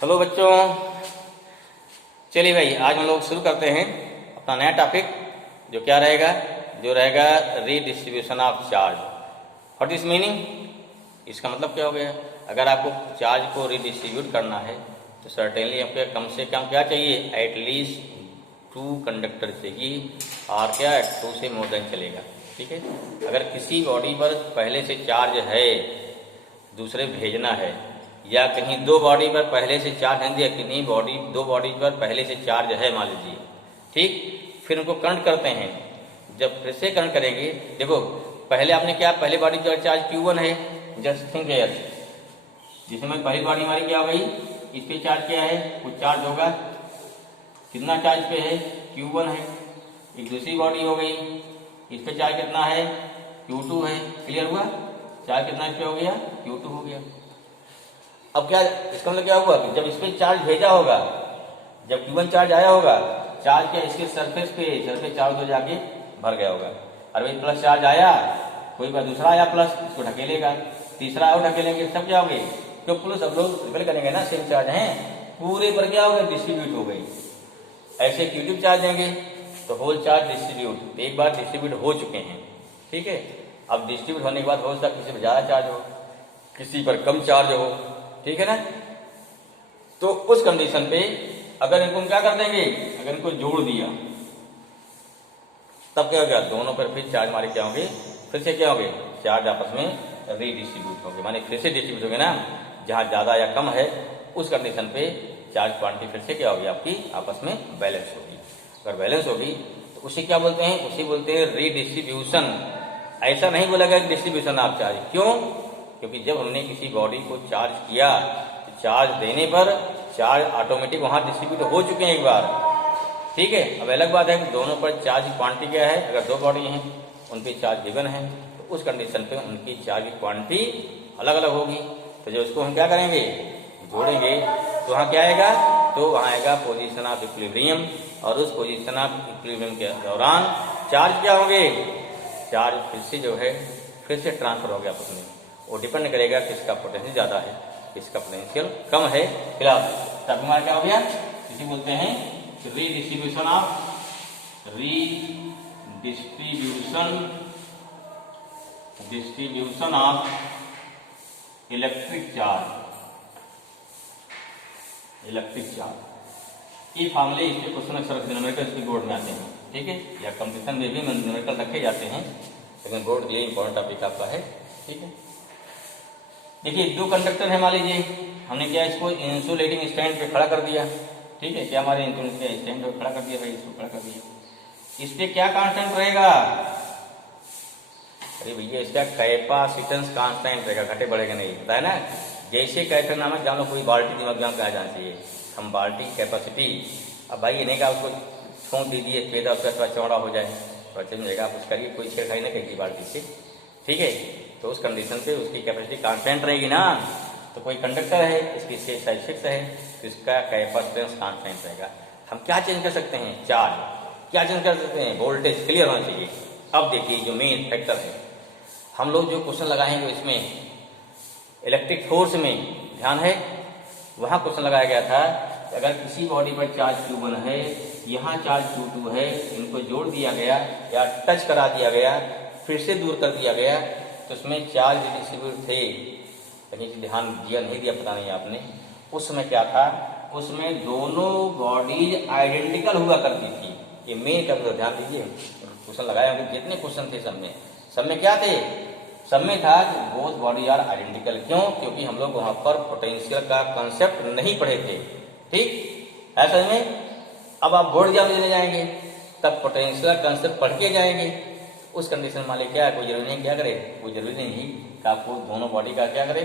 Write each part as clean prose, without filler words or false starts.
Hello बच्चों, चलिए भाई आज हम लोग शुरू करते हैं अपना नया टॉपिक। जो क्या रहेगा, जो रहेगा redistribution of charge. What is meaning, इसका मतलब क्या हो गया। अगर आपको चार्ज को रीडिस्ट्रीब्यूट करना है तो सर्टेनली आपको कम से कम क्या चाहिए, एटलीस्ट 2 कंडक्टर चाहिए, और क्या 2 से मोर देन चलेगा। ठीक है, अगर किसी बॉडी पर पहले से चार्ज है, दूसरे भेजना है, या कहीं 2 बॉडी पर पहले से चार्ज नहीं दिया, किन्हीं 2 बॉडी पर पहले से चार्ज है मान लीजिए, ठीक, फिर उनको करंट करते हैं। जब फिर से करंट करेंगे, देखो पहले आपने क्या, पहली बॉडी जो चार्ज Q1 है, जस्ट थिंक हियर, जिसमें पहली बॉडी हमारी क्या हो गई, इस पे चार्ज क्या है, कुछ चार्ज होगा, कितना चार्ज पे है, Q1 है। एक दूसरी बॉडी हो गई, इस पे चार्ज कितना है, Q2 है। क्लियर हुआ, चार्ज कितना इस पे हो गया, Q2 हो गया। अब क्या, इसका मतलब क्या हुआ कि जब इस पे चार्ज भेजा होगा, जब Q1 चार्ज आया होगा, चार्ज क्या इसके सरफेस पे चार्ज हो जाके भर गया होगा। और भाई प्लस चार्ज आया, कोई बार दूसरा आया प्लस, इसको ढकेलेगा, तीसरा और ढकेलेंगे, सब क्या हो गई, तो प्लस सब लोग रिपेल करेंगे ना, सेम चार्ज है, पूरे पर क्या हो गया, डिस्ट्रीब्यूट हो गई। ऐसे Q2 चार्ज देंगे तो होल चार्ज डिस्ट्रीब्यूट, एक बार डिस्ट्रीब्यूट हो चुके हैं। ठीक है, अब डिस्ट्रीब्यूट होने के बाद हो सकता है किसी पर ज्यादा चार्ज हो, किसी पर कम चार्ज हो, ठीक है ना। तो उस कंडीशन पे अगर इनको हम क्या कर देंगे, अगर इनको जोड़ दिया तब क्या हो गया, दोनों पर फिर चार्ज हमारे क्या होंगे, फिर से क्या होंगे, चार्ज आपस में रीडिस्ट्रीब्यूट होंगे, माने फिर से डिस्ट्रीब्यूट होंगे ना। जहां ज्यादा या कम है उस कंडीशन पे चार्ज क्वांटिटी फिर से क्या होगी, आपकी आपस में बैलेंस होगी। अगर बैलेंस होगी तो उसे क्या बोलते हैं, उसे बोलते हैं रीडिस्ट्रीब्यूशन। ऐसा नहीं बोला गया डिस्ट्रीब्यूशन ऑफ चार्ज, क्यों, क्योंकि जब हमने किसी बॉडी को चार्ज किया तो चार्ज देने पर चार्ज ऑटोमेटिक वहां डिस्ट्रीब्यूट हो चुके हैं एक बार। ठीक है, अब अलग बात है कि दोनों पर चार्ज की क्वांटिटी क्या है, अगर 2 बॉडी हैं उन पर चार्ज गिवन है तो उस कंडीशन पे उनकी चार्ज की क्वांटिटी अलग अलग होगी। तो जो उसको हम क्या करेंगे, जोड़ेंगे, तो वहाँ क्या आएगा, तो वहाँ आएगा पोजीशन ऑफ इक्विलिब्रियम, और उस पोजीशन ऑफ इक्विलिब्रियम के दौरान चार्ज क्या होंगे, चार्ज फिर से जो है फिर से ट्रांसफर हो गया आपस में। वो डिपेंड करेगा किसका पोटेंशियल ज्यादा है, किसका पोटेंशियल कम है। फिलहाल तब हमारा क्या हो गया, इसे बोलते हैं रीडिस्ट्रीब्यूशन ऑफ इलेक्ट्रिक चार्ज। ये फॉर्मूले, इसके क्वेश्चन अक्सर न्यूमेरिकल इसके बोर्ड में आते हैं, ठीक है, या कंपटीशन में भी न्यूमेरिकल रखे जाते हैं, लेकिन बोर्ड के लिए इंपॉर्टेंट टॉपिक आपका है। ठीक है, देखिए 2 कंडक्टर है मान लीजिए, हमने क्या इसको इंसुलेटिंग स्टैंड पे खड़ा कर दिया। ठीक है, क्या हमारे स्टैंड पे खड़ा कर दिया भाई, इसको खड़ा कर दिया, इस पे क्या कांस्टेंट रहेगा, अरे भैया इसका कैपेसिटेंस कांस्टेंट रहेगा, घटे बढ़ेगा नहीं, पता है ना। जैसे कैपेसिटेंस नाम है, जानो कोई बाल्टी दिमाग में क्या जाना चाहिए, हम बाल्टी कैपेसिटी, अब भाई इन्हें का उसको छोड़ दीजिए, पेदा उसका थोड़ा चौड़ा हो जाए, थोड़ा चेंज रहेगा, आप उसका कोई छेड़खानी नहीं करेगी बाल्टी से। ठीक है, तो उस कंडीशन पे उसकी कैपेसिटी कांस्टेंट रहेगी ना। तो कोई कंडक्टर है, इसकी शेप साइज फिक्स है, तो इसका कैपेसिटेंस कांस्टेंट रहेगा। हम क्या चेंज कर सकते हैं, चार्ज, क्या चेंज कर सकते हैं, वोल्टेज क्लियर होना चाहिए। अब देखिए जो मेन फैक्टर है, हम लोग जो क्वेश्चन लगाएंगे इसमें इलेक्ट्रिक फोर्स में ध्यान है, वहां क्वेश्चन लगाया गया था कि अगर किसी बॉडी पर चार्ज Q1 है, यहाँ चार्ज Q2 है, इनको जोड़ दिया गया या टच करा दिया गया, फिर से दूर कर दिया गया, तो उसमें चार्ज डिस्ट्रीब्यूट थे, कहीं ध्यान दिया नहीं दिया पता नहीं आपने। उस समय क्या था, उसमें दोनों बॉडीज आइडेंटिकल हुआ करती थी। ये मेन का ध्यान दीजिए, क्वेश्चन लगाए होंगे, जितने क्वेश्चन थे सब में क्या थे, सब में था कि बोथ बॉडी आर आइडेंटिकल। क्यों, क्योंकि हम लोग वहां पर पोटेंशियल का कंसेप्ट नहीं पढ़े थे। ठीक है, समझ में। अब आप बोर्ड एग्जाम देने जाएंगे तब पोटेंशियल कंसेप्ट पढ़ के जाएंगे। उस कंडीशन में मान क्या, कोई जरूरी नहीं क्या करे, कोई जरूरी नहीं कि आपको दोनों बॉडी का क्या करे,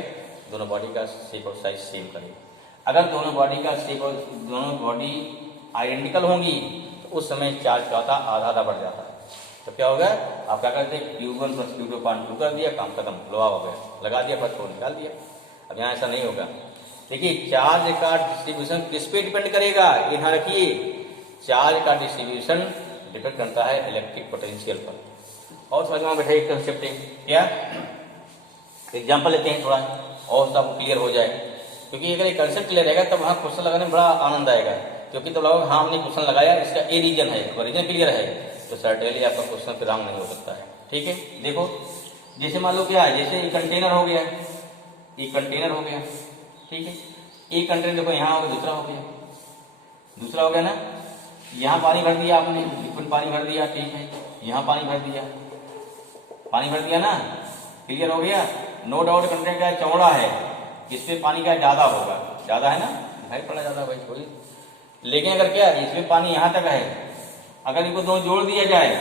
दोनों बॉडी का शेप और साइज सेम करे। अगर दोनों बॉडी का शेप और दोनों बॉडी आइडेंटिकल होंगी तो उस समय चार्ज क्या होता, आधा आधा बढ़ जाता है। तो क्या होगा, आप क्या करते, Q1 + Q2 = 2 कर दिया, काम खत्म, फ्लो हो गया, लगा दिया, फर्स्ट को निकाल दिया। अब यहाँ ऐसा नहीं होगा। देखिए चार्ज का डिस्ट्रीब्यूशन किस पे डिपेंड करेगा, यहाँ रखिए, चार्ज का डिस्ट्रीब्यूशन डिपेंड करता है इलेक्ट्रिक पोटेंशियल पर। और समझ में बैठा एक कंसेप्ट है क्या, एग्जाम्पल लेते हैं थोड़ा और सब क्लियर हो जाए। क्योंकि अगर ये कंसेप्ट क्लियर रहेगा तब वहाँ क्वेश्चन लगाने में बड़ा आनंद आएगा, क्योंकि तो लोग हाँ हमने क्वेश्चन लगाया इसका ए रीजन है, अगर रीजन क्लियर है तो सर्टेनली आपका क्वेश्चन फिर रॉन्ग नहीं हो सकता है। ठीक है, देखो जैसे मान लो क्या है, जैसे ये कंटेनर हो गया, ये कंटेनर हो गया, ठीक है, एक कंटेनर देखो यहाँ हो गया, दूसरा हो गया, दूसरा हो गया ना, यहाँ पानी भर दिया आपने, लिक्विड पानी भर दिया, ठीक है, यहाँ पानी भर दिया, पानी भर दिया ना, क्लियर हो गया। नो डाउट कंटेनर का चौड़ा है, इसमें पानी का ज्यादा होगा, ज्यादा है ना, भाई पड़ा ज्यादा भाई कोई, लेकिन अगर क्या इसमें पानी यहाँ तक है, अगर इनको दोनों जोड़ दिया जाए,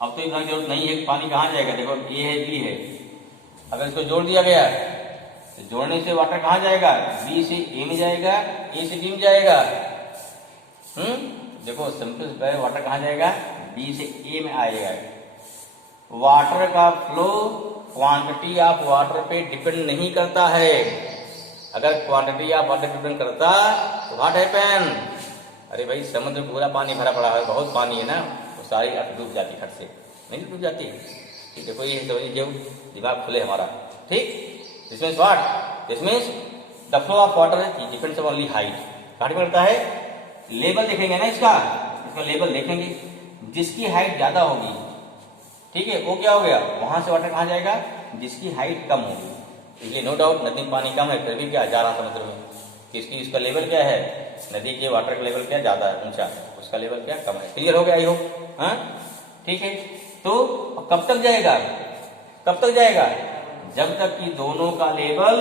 अब तो इतना जरूरत नहीं है, पानी कहाँ जाएगा, देखो ये है बी है, अगर इसको जोड़ दिया गया तो जोड़ने से वाटर कहाँ जाएगा, बी से ए में जाएगा, ए से बी में जाएगा। देखो सिंपल वाटर कहाँ जाएगा, बी से ए में आएगा। वाटर का फ्लो क्वांटिटी ऑफ वाटर पे डिपेंड नहीं करता है, अगर क्वांटिटी ऑफ वाटर डिपेंड करता तो व्हाट हैपन, अरे भाई समुद्र पूरा पानी भरा पड़ा है, बहुत पानी है ना, तो सारी अर्थ डूब जाती, खट से नहीं डूब जाती। देखो ये समझिए दिमाग खुले हमारा, ठीक। This means what, this means the flow of water depends only height, घाटी में करता है। लेवल देखेंगे ना इसका लेवल देखेंगे, जिसकी हाइट ज्यादा होगी, ठीक है, वो क्या हो गया, वहां से वाटर कहाँ जाएगा, जिसकी हाइट कम होगी। इसलिए नो डाउट नदी में पानी कम है फिर भी क्या जा रहा समुद्र में, किसकी इसका लेवल क्या है, नदी के वाटर का लेवल क्या ज्यादा है, ऊंचा, उसका लेवल क्या कम है। क्लियर हो गया आई होप, हाँ ठीक है। तो कब तक जाएगा, कब तक जाएगा, जब तक कि दोनों का लेवल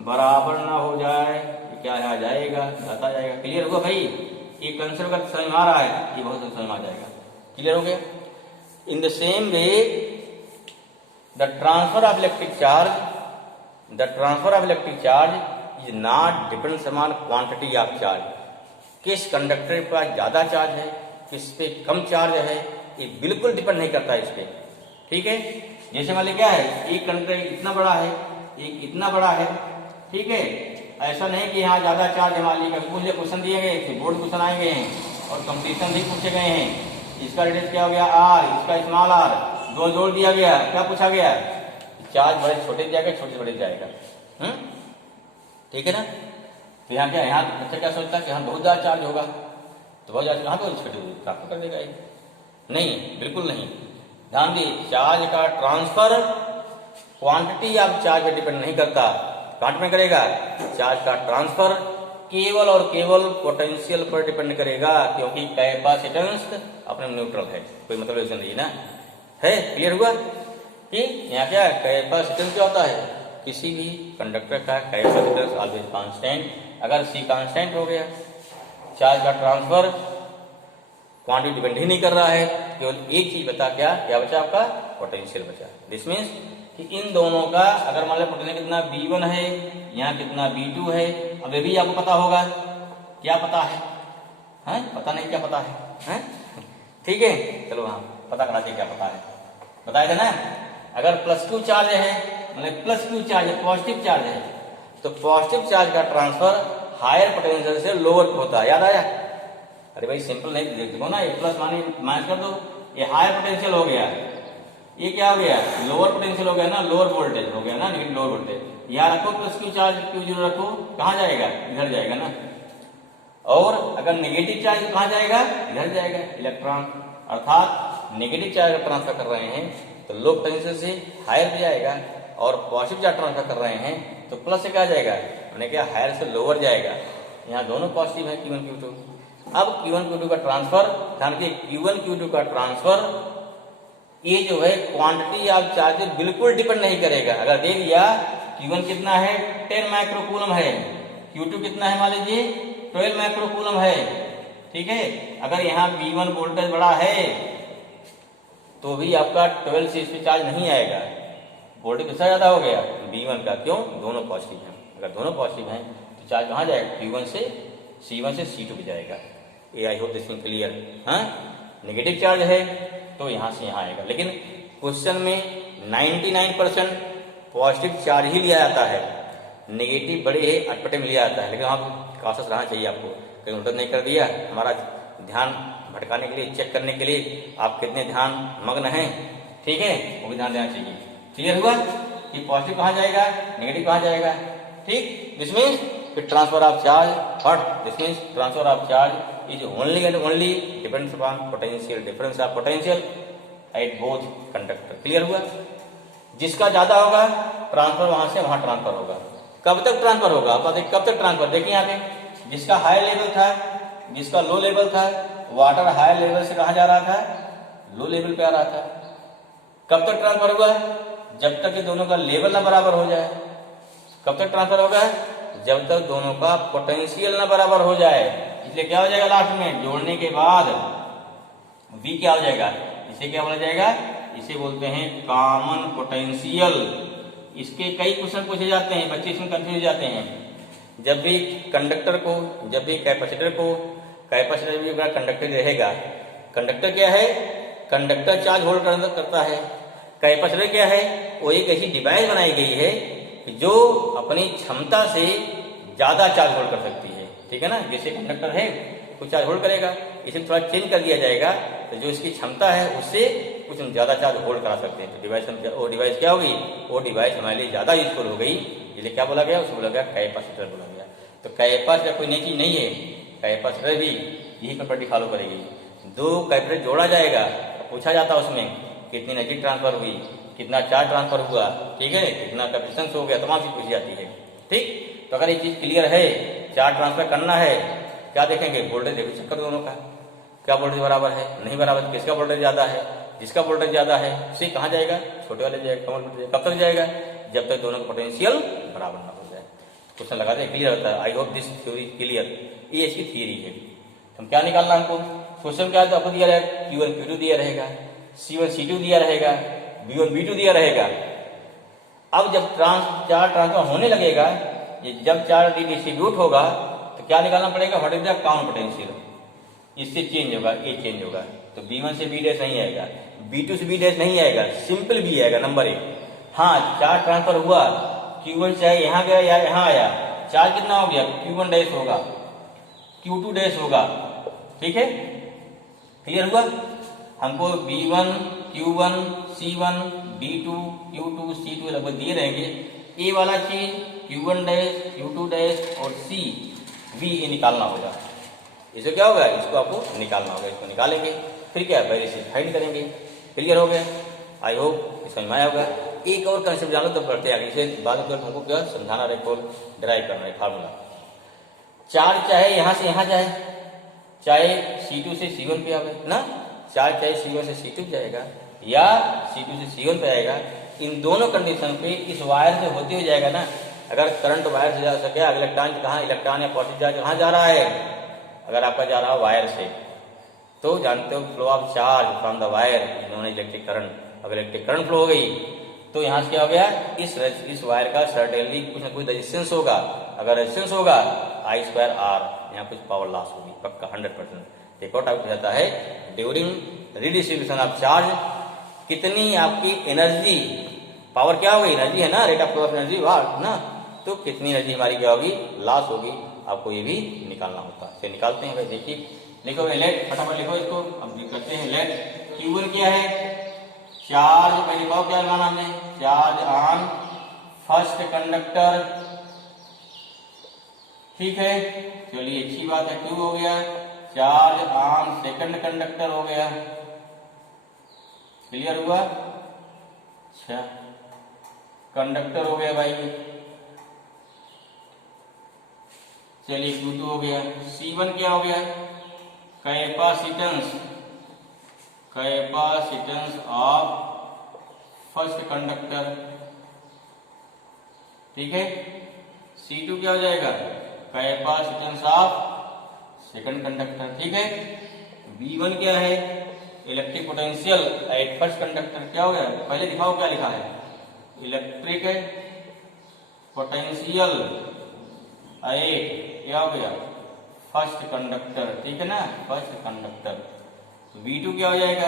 बराबर ना हो जाए, क्या यहाँ जाएगा, जाता जाएगा। क्लियर होगा भाई, ये कंसेप्ट अगर समझ में आ रहा है, ये बहुत समझ में आ जाएगा। क्लियर हो गया। In the same way the transfer of electric charge, the transfer of electric charge is not depends upon quantity of charge, किस कंडक्टर पर ज्यादा चार्ज है, किस पे कम चार्ज है, ये बिल्कुल डिपेंड नहीं करता इस पे, ठीक है। जैसे मान लीजिए क्या है, एक कंडक्टर इतना बड़ा है, एक इतना बड़ा है, ठीक है, ऐसा नहीं कि यहाँ ज्यादा चार्ज है। मान लीजिए मुझे क्वेश्चन दिए गए, बोर्ड क्वेश्चन आए गए हैं और कंपटीशन भी पूछे गए हैं, इसका रेडियस क्या हो गया आर, इसका स्मॉल आर, दो जोड़ दिया गया, क्या पूछा गया, चार्ज बड़े छोटे जाएगा, छोटे बड़े जाएगा, ठीक है ना। तो यहाँ क्या, यहाँ बच्चा क्या सोचता है कि यहाँ बहुत ज्यादा चार्ज होगा, तो बहुत ज्यादा कहाँ पे छोटे ट्रांसफर कर देगा, नहीं, बिल्कुल नहीं। ध्यान दी, चार्ज का ट्रांसफर क्वांटिटी ऑफ चार्ज पे डिपेंड नहीं करता, कहाँ में करेगा, चार्ज का ट्रांसफर केवल और केवल पोटेंशियल पर डिपेंड करेगा, क्योंकि कैपेसिटेंस अपने न्यूट्रल है, कोई मतलब ऐसा नहीं ना है। क्लियर हुआ कि यहाँ क्या कैपेसिटेंस क्या होता है, किसी भी कंडक्टर का कैपेसिटेंस ऑलवेज कांस्टेंट। अगर सी कांस्टेंट हो गया, चार्ज का ट्रांसफर क्वांटिटी डिपेंड ही नहीं कर रहा है, केवल एक चीज बता, क्या बचा आपका, पोटेंशियल बचा। दिस मीन्स कि इन दोनों का अगर मान लो पोटेंशियल कितना V1 है, यहाँ कितना V2 है, अब ये भी आपको पता होगा, क्या पता है, हैं? पता नहीं क्या पता है, ठीक है, चलो हाँ पता कराते क्या पता है, बताया था ना। अगर +Q चार्ज है, मतलब +Q चार्ज है, पॉजिटिव चार्ज है, तो पॉजिटिव चार्ज का ट्रांसफर हायर पोटेंशियल से लोअर पे होता है, याद आया। अरे भाई सिंपल नहीं, देखो ना, एक प्लस माइनस कर दो, ये हायर पोटेंशियल हो गया, ये क्या हो गया, लोअर पोटेंशियल हो गया ना, लोअर वोल्टेज हो गया ना, नेगेटिव लोअर वोल्टेज। यहाँ रखो +Q चार्ज, Q0 रखो, कहाँ जाएगा, इधर जाएगा ना। और अगर नेगेटिव चार्ज तो कहाँ जाएगा, इधर जाएगा, इलेक्ट्रॉन। अर्थात नेगेटिव चार्ज ट्रांसफर कर रहे हैं तो लो पोटेंशियल से हायर पे जाएगा, और पॉजिटिव चार्ज ट्रांसफर कर रहे हैं तो प्लस से क्या जाएगा, मैंने क्या हायर से लोअर जाएगा। यहाँ दोनों पॉजिटिव है, Q1 Q2। अब Q1 Q2 का ट्रांसफर, ध्यान रखिए, Q1 Q2 का ट्रांसफर ये जो है क्वांटिटी ऑफ चार्ज बिल्कुल डिपेंड नहीं करेगा। अगर दे दिया Q1 कितना है, 10 माइक्रोकूलम है, Q2 कितना है मान लीजिए 12 माइक्रोकूलम है, ठीक है। अगर यहाँ V1 वोल्टेज बड़ा है तो भी आपका 12 से इस पे चार्ज नहीं आएगा, वोल्टेज कितना ज्यादा हो गया, V1 का, क्यों, दोनों पॉजिटिव हैं। अगर दोनों पॉजिटिव हैं तो चार्ज कहाँ जाएगा, Q1 से C1 से C2 पे जाएगा। ये आई होप दिस क्लियर। हाँ, नेगेटिव चार्ज है तो यहाँ से यहाँ आएगा, लेकिन क्वेश्चन में 99% पॉजिटिव चार्ज ही लिया जाता है, नेगेटिव बड़े है अटपटे में लिया जाता है। लेकिन आप काशस रहना चाहिए आपको, कहीं उल्टा नहीं कर दिया, हमारा ध्यान भटकाने के लिए, चेक करने के लिए आप कितने ध्यान मग्न हैं, ठीक है, वो भी ध्यान देना चाहिए। क्लियर हुआ कि पॉजिटिव कहाँ जाएगा, नेगेटिव कहाँ जाएगा, ठीक, this means transfer of charge what, this means transfer of charge is only and only depends upon potential difference of potential at both conductor. Clear हुआ? जिसका ज्यादा होगा ट्रांसफर वहां से वहां ट्रांसफर होगा। कब तक ट्रांसफर होगा? आप कब तक ट्रांसफर, देखिए यहाँ पे जिसका हाई लेवल था, जिसका लो लेवल था, वाटर हाई लेवल से कहा जा रहा था, लो लेवल पे आ रहा था। कब तक ट्रांसफर होगा? जब तक ये दोनों का लेवल ना बराबर हो जाए। कब तक ट्रांसफर होगा? जब तक दोनों का पोटेंशियल ना बराबर हो जाए। इसलिए क्या हो जाएगा लास्ट में, जोड़ने के बाद V क्या हो जाएगा, इसे क्या बोला जाएगा, इसे बोलते हैं कॉमन पोटेंशियल। इसके कई क्वेश्चन पूछे जाते हैं, बच्चे इसमें कंफ्यूज हो जाते हैं। जब भी कंडक्टर को, जब भी कैपेसिटर को, कैपेसिटर भी अगर कंडक्टर रहेगा, कंडक्टर क्या है, कंडक्टर चार्ज होल्ड करता है। कैपेसिटर क्या है, वो एक ऐसी डिवाइस बनाई गई है जो अपनी क्षमता से ज्यादा चार्ज होल्ड कर सकती है। ठीक है ना, जैसे कंडक्टर है कुछ चार्ज होल्ड करेगा, इसे थोड़ा चेंज कर दिया जाएगा तो जो इसकी क्षमता है उससे कुछ हम ज्यादा चार्ज होल्ड करा सकते हैं। तो डिवाइस, वो डिवाइस क्या होगी, वो डिवाइस हमारे लिए ज्यादा यूजफुल हो गई, इसलिए क्या बोला गया, उसको बोला गया कैपेसिटर बोला गया। तो कैपेसिटर कोई नई चीज नहीं है, कैपेसिटर भी यही प्रॉपर्टी फॉलो करेगी। दो कैपेसिटर जोड़ा जाएगा, पूछा जाता है उसमें कितनी एनर्जी ट्रांसफर हुई, कितना चार्ज ट्रांसफर हुआ, ठीक है, कितना कैपेसिटेंस हो गया, तमाम चीज पूछी जाती है। ठीक, तो अगर ये चीज क्लियर है, चार्ज ट्रांसफर करना है, क्या देखेंगे, वोल्टेज देखो, चेक कर दोनों का क्या वोल्टेज बराबर है, नहीं बराबर, किसका वोल्टेज ज्यादा है, जिसका वोल्टेज ज्यादा है उसे कहाँ जाएगा, छोटे वाले जाएगा, कम वोल्टेज। कब तक जाएगा, जब तक दोनों का पोटेंशियल बराबर ना हो जाए। क्वेश्चन लगा दे, क्लियर होता है। आई होप दिस थ्योरी क्लियर, ये इसकी थियरी है। तो क्या निकालना हमको, क्वेश्चन क्या आपको दिया रहेगा, Q1 Q2 दिया रहेगा, C1 C2 दिया रहेगा, B1 B2 दिया रहेगा। अब जब चार्ज ट्रांसफर होने लगेगा, जब चार्ज डिस्ट्रीब्यूट होगा तो क्या निकालना पड़ेगा, what is the common potential, इससे चेंज होगा, ये चेंज होगा। तो B1 से B डैश नहीं आएगा, B2 से B डैश नहीं आएगा, सिंपल B आएगा नंबर 1। हाँ, चार्ज ट्रांसफर हुआ, Q1 चाहे यहाँ गया या यहाँ आया, चार्ज कितना हो गया, Q1 डैश होगा, Q2 डैश होगा। ठीक है, क्लियर हुआ? हमको B1 Q1 C1 B2 Q2 C2 लगभग दिए रहेंगे। ए वाला चीज Q1 डैश Q2 डैश और C V ये निकालना होगा। इससे क्या होगा, इसको आपको निकालना होगा, इसको निकालेंगे, फिर क्या वेरीफाइड करेंगे। क्लियर हो गया? आई होप समझ में आया होगा। एक और कंसेप्ट जानो तो पढ़ते आगे, इसे बाद में हमको क्या समझाना है, को ड्राइव करना है फार्मूला। चार्ज चाहे यहां से यहां जाए, चाहे C2 से C1 पे आवे ना, चार्ज चाहे C1 से C2 जाएगा या C2 से C1 पे आएगा, इन दोनों कंडीशन पे इस वायर से होते हुए जाएगा ना। अगर करंट वायर से जा सके, इलेक्ट्रॉन कहाँ, इलेक्ट्रॉन या पॉजिटिव चार्ज कहाँ जा रहा है, अगर आपका जा रहा है वायर से, तो जानते हो flow of charge from the wire non electric current. अब इलेक्ट्रिक करंट फ्लो हो गई तो यहाँ से क्या हो गया, इस वायर का सर्टेनली कुछ ना कुछ रेजिस्टेंस होगा। अगर रेजिस्टेंस होगा I2R, यहाँ कुछ पावर लॉस होगी पक्का 100%। एक और टाइप जाता है ड्यूरिंग रिडिस्ट्रीब्यूशन ऑफ चार्ज, कितनी आपकी एनर्जी, पावर क्या होगी, एनर्जी है ना, rate of flow of energy watt ना, तो कितनी एनर्जी हमारी क्या होगी, लॉस होगी। आपको ये भी निकालना होता है। फिर निकालते हैं भाई, देखिए लिखो लेट, फटाफट लिखो इसको। अब करते हैं लेट। Q1 क्या है, चार्ज, पहले बताओ क्या लगाना हमने, चार्ज ऑन फर्स्ट कंडक्टर। ठीक है, चलिए अच्छी बात है। Q हो गया, चार्ज ऑन सेकंड कंडक्टर हो गया। क्लियर हुआ? अच्छा, कंडक्टर हो गया भाई। चलिए Q2 हो गया। C1 क्या हो गया, capacitance, capacitance of first conductor. ठीक है, C2 क्या हो जाएगा, कैपेसिटेंस ऑफ सेकंड कंडक्टर। ठीक है, B1 क्या है, electric potential at first conductor. क्या हो गया, पहले दिखाओ क्या लिखा है, इलेक्ट्रिक पोटेंशियल एट क्या हो गया, फर्स्ट कंडक्टर। ठीक है ना, फर्स्ट कंडक्टर। V2 क्या हो जाएगा,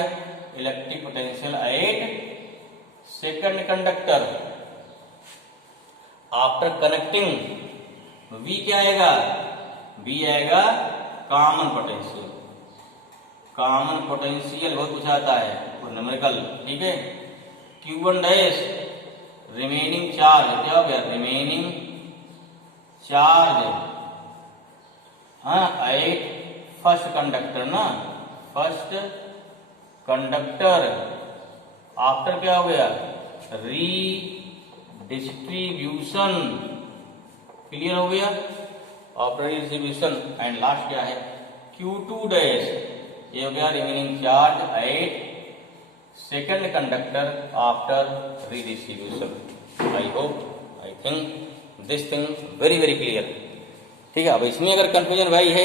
electric potential at second conductor. After connecting V क्या आएगा, V आएगा कॉमन पोटेंशियल। कॉमन पोटेंशियल बहुत पूछा जाता है और न्यूमेरिकल। ठीक है, Q1 डैश रिमेनिंग चार्ज क्या हो गया, remaining charge at first conductor ना, फर्स्ट कंडक्टर आफ्टर क्या हो गया, रीडिस्ट्रीब्यूशन, क्लियर हो गया, आफ्टर रीडिस्ट्रीब्यूशन। एंड लास्ट क्या है, Q2 डैश, ये हो गया remaining charge at second conductor after redistribution. I hope, I think this thing very very clear. ठीक है, अब इसमें अगर कंफ्यूजन भाई है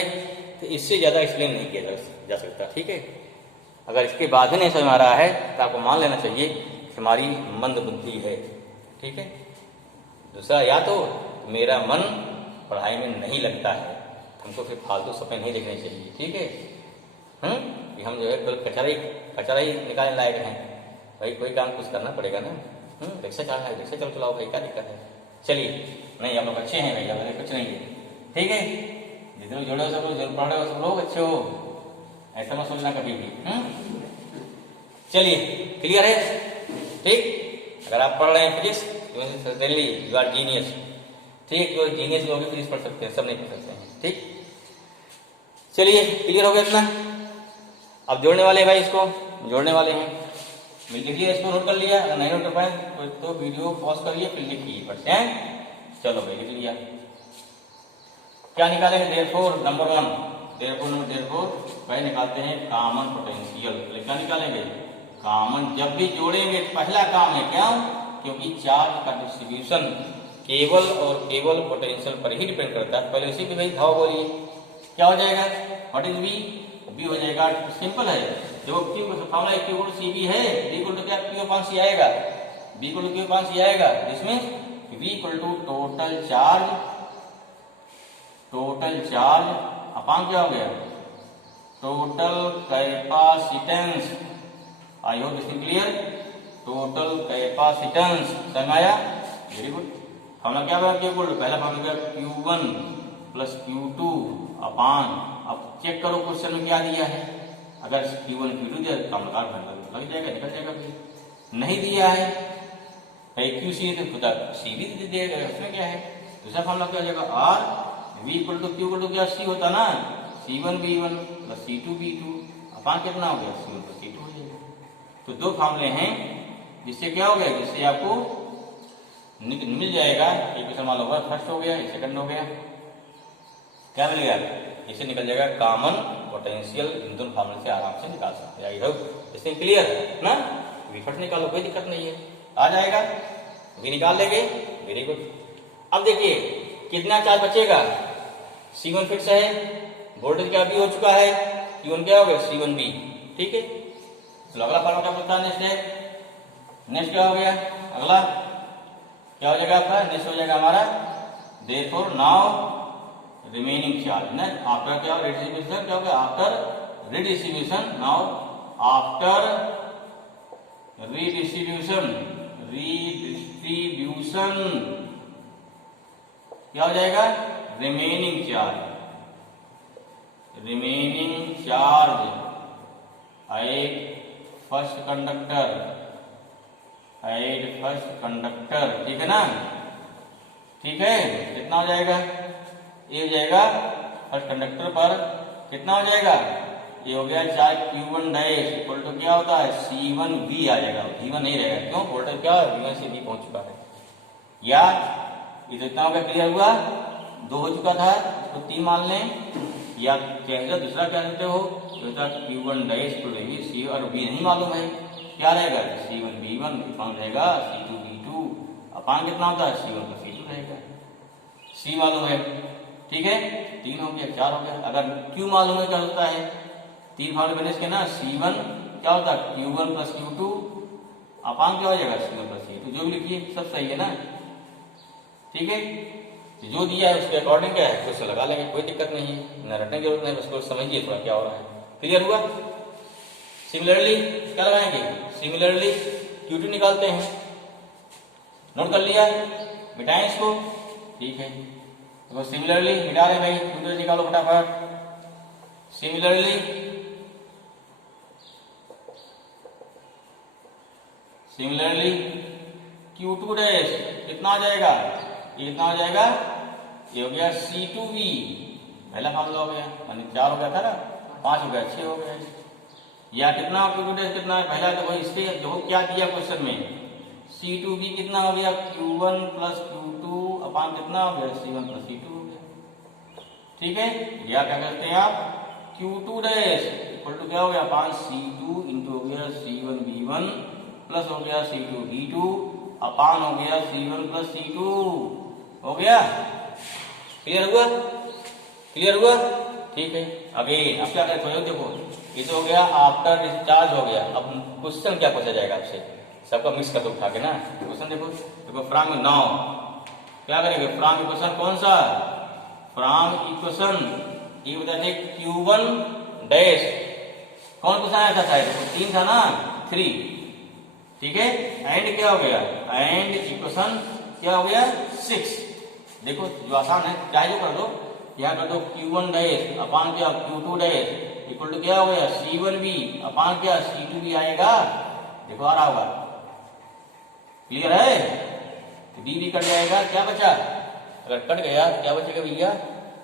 तो इससे ज्यादा एक्सप्लेन नहीं किया जा सकता। ठीक है, अगर इसके बाद ही नहीं समझ में आ रहा है तो आपको मान लेना चाहिए कि हमारी मंद बुद्धि है। ठीक है, दूसरा, या तो मेरा मन पढ़ाई में नहीं लगता है, हमको फिर फालतू सपने नहीं देखने चाहिए। ठीक है, कि हम जो है कल कचरा ही निकालने लायक हैं भाई, कोई काम कुछ करना पड़ेगा ना। रिक्शा चलाना है, रिक्शा चलाओ भाई, क्या दिक्कत है। चलिए, नहीं हम लोग अच्छे हैं भाई, हमारे कुछ नहीं है। ठीक है, जितने लोग जुड़े हो सब लोग, जो पढ़ रहे हो सब लोग अच्छे हो, ऐसा मत सोचना कभी भी। चलिए, क्लियर है। ठीक, अगर आप पढ़ रहे हैं फिजिक्स तो यू आर जीनियस। ठीक, जो जीनियस लोग भी फिजिक्स पढ़ सकते हैं, सब नहीं पढ़ सकते हैं। ठीक, चलिए क्लियर हो गया इतना। अब जोड़ने वाले हैं भाई, इसको जोड़ने वाले हैं, लिख लिया, इसको नोट कर लिया। अगर नहीं नोट कर पाए तो वीडियो पॉज करिए, फिर लिखिए पढ़ते हैं। चलो भाई लिख लिया, क्या निकालेंगे, देयरफॉर नंबर 1, देयरफॉर भाई निकालते हैं कॉमन पोटेंशियल। क्या निकालेंगे, कॉमन। जब भी जोड़ेंगे पहला काम है क्या, क्योंकि चार्ज का डिस्ट्रीब्यूशन केवल और केवल पोटेंशियल पर ही डिपेंड करता है। पहले उसी पे भाई भाव बोलिए, क्या हो जाएगा, व्हाट इज बी, बी हो जाएगा, सिंपल है। देखो Q formula Q equal to C V है, बी इक्वल टू क्या, क्यू अपॉन सी आएगा, V equal to Q upon C आएगा। इसमें V equal to total charge upon क्या हो गया, total capacitance. I hope this is clear, total capacitance. समझ आया, वेरी गुड। फॉर्मूला क्या होगा, क्यू इक्वल टू, पहला फॉर्मूला Q1 प्लस Q2 अपॉन, अब चेक करो क्वेश्चन में क्या दिया है। अगर Q1 Q2 दिया तो फॉर्मूला लग जाएगा, निकल जाएगा। फिर नहीं दिया है भाई, QC तो खुदा सी भी दे देगा, उसमें क्या है। दूसरा फॉर्मूला क्या हो जाएगा, R V equal to Q equal to क्या, C होता ना, C1 B1 plus C2 B2 upon कितना हो गया, C1 प्लस C2 हो जाएगा। तो दो फॉर्मूले हैं, जिससे क्या हो गया, जिससे आपको मिल जाएगा। एक क्वेश्चन मान लो फर्स्ट हो गया, सेकंड हो गया, क्या मिल गया, इससे निकल जाएगा कॉमन पोटेंशियल। इन दोनों फॉर्मूले से आराम से निकाल सकते हैं। आई होप इससे क्लियर ना, फट निकालो, कोई दिक्कत नहीं है, आ जाएगा, भी निकाल लेंगे, वेरी गुड। अब देखिए कितना चार्ज बचेगा, C1 फिक्स है, वोल्टेज क्या भी हो चुका है, Q1 क्या हो गया, C1B। ठीक है, तो अगला फॉर्मूला क्या बोलता है, नेक्स्ट क्या हो गया, अगला क्या हो जाएगा आपका, नेक्स्ट हो जाएगा हमारा देयरफॉर नाउ रिमेनिंग चार्ज ना, आफ्टर क्या रिडिस्ट्रीब्यूशन, क्या हो गया, after redistribution. Now after redistribution क्या हो जाएगा, remaining charge at first conductor. ठीक है ना, ठीक है, कितना हो जाएगा, ये हो जाएगा फर्स्ट कंडक्टर पर कितना हो जाएगा, ये हो गया charge Q1 dash equal to क्या होता है, C1B आ जाएगा, V1 नहीं रहेगा, क्यों, वोल्टेज क्या V1 से B पहुंच चुका है। या ये तो इतना हो गया, क्लियर हुआ, 2 हो चुका था, तो 3 मान लें, या क्या दूसरा क्या कहते हो, Q1 dash equal to C और B नहीं मालूम है, क्या रहेगा, C1 B1 अपॉन रहेगा C2 B2 अपॉन कितना होता है, C1 का C2 रहेगा। C मालूम है, ठीक है, 3 हो गया, 4 हो गया। अगर Q मालूम है क्या होता है, 3 फॉर्मूले बने इसके ना, C1 क्या होता है, Q1 प्लस Q2 अपॉन क्या हो जाएगा, C1 प्लस C2, जो भी लिखिए सब सही है ना। ठीक है, जो दिया है उसके अकॉर्डिंग क्या है, उससे लगा लेंगे, कोई दिक्कत नहीं है, न रटने की जरूरत नहीं, उसको समझिए थोड़ा क्या हो रहा है। क्लियर हुआ। सिमिलरली क्या लगाएंगे, सिमिलरली Q2 निकालते हैं, नोट कर लिया, मिटाएं इसको। ठीक है, तो सिमिलरली मिटा रहे भाई, Q2 निकालो फटाफट। सिमिलरली Q2 डैश कितना हो जाएगा, ये कितना हो जाएगा, ये हो गया C2V, पहला फार्मूला हो गया, माने 4 हो गया था ना, 5 हो गया, 6 हो गया। या कितना Q2 डैश कितना है, पहला तो वही इसके देखो क्या दिया क्वेश्चन में, C2V कितना हो गया, Q1 प्लस Q2 अपान कितना हो गया, C1 प्लस C2 हो गया। ठीक है, या क्या करते हैं आप, Q2 डैश इक्वल टू क्या हो गया, अपान C2 इंटू हो गया C1V1 प्लस हो गया C2V2 अपान हो गया C1 प्लस C2 हो गया। क्लियर हुआ, क्लियर हुआ, ठीक है। अगेन अब क्या करें, देखो ये तो हो गया आफ्टर डिस्चार्ज हो गया। अब क्वेश्चन क्या पूछा जाएगा आपसे, सबका मिक्स कर दो उठा के ना क्वेश्चन। देखो फ्रॉम नाउ क्या करेंगे, फ्रॉम इक्वेशन कौन सा, फ्रॉम इक्वेशन ये बता दे Q1 डैश कौन क्वेश्चन आया था, शायद 3 था ना, 3, ठीक है। एंड क्या हो गया, एंड इक्वेशन क्या हो गया 6। देखो जो आसान है चाहे जो कर दो, यहाँ कर दो Q1 डैश अपान क्या Q2 डैश इक्वल टू क्या हो गया C1V अपान क्या C2V आएगा, देखो आ रहा होगा, क्लियर है। तो B कट जाएगा, क्या बचा, अगर कट गया क्या बचेगा भैया,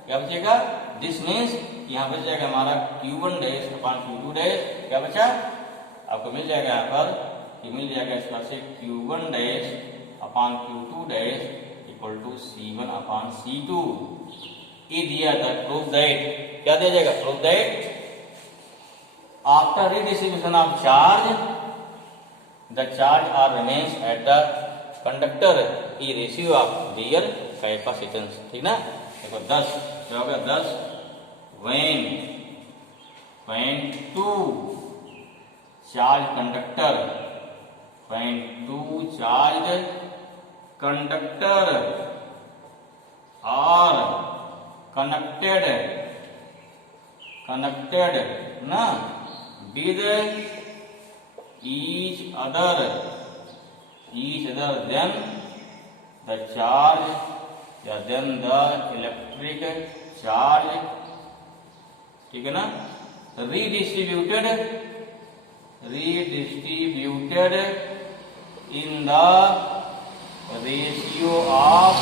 क्या बचेगा, दिस मीन्स यहाँ बच जाएगा हमारा Q1 dash upon Q2 dash, क्या बचा आपको मिल जाएगा यहाँ पर, ये मिल जाएगा इस बार से Q1 dash upon Q2 dash equal to C1 upon C2। ये दिया था प्रूफ दैट, क्या दिया जाएगा, proof that after redistribution of charge the charge are remains at the conductor is ratio of their capacitance, ठीक ना। देखो 10 क्या हो गया, 10 when 2 charge conductor, when 2 charged conductor are connected ना with each other then the charge या then the electric charge, ठीक है ना, redistributed in the ratio of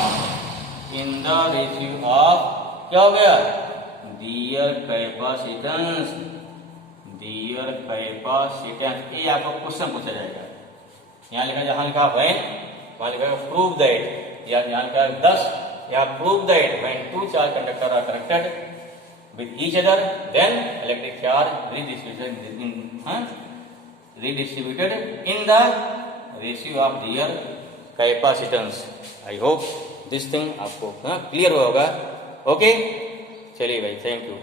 क्या हो गया, their capacitance। ये आपको क्वेश्चन पूछा जाएगा, यहाँ लिखा, जहां लिखा व्हेन वहां लिखा प्रूव दैट, या यहाँ लिखा 10 या prove that when 2 charge conductor are connected with each other then electric charge redistributed in the ratio of their capacitance। I hope this thing आपको क्लियर होगा। ओके चलिए भाई, थैंक यू।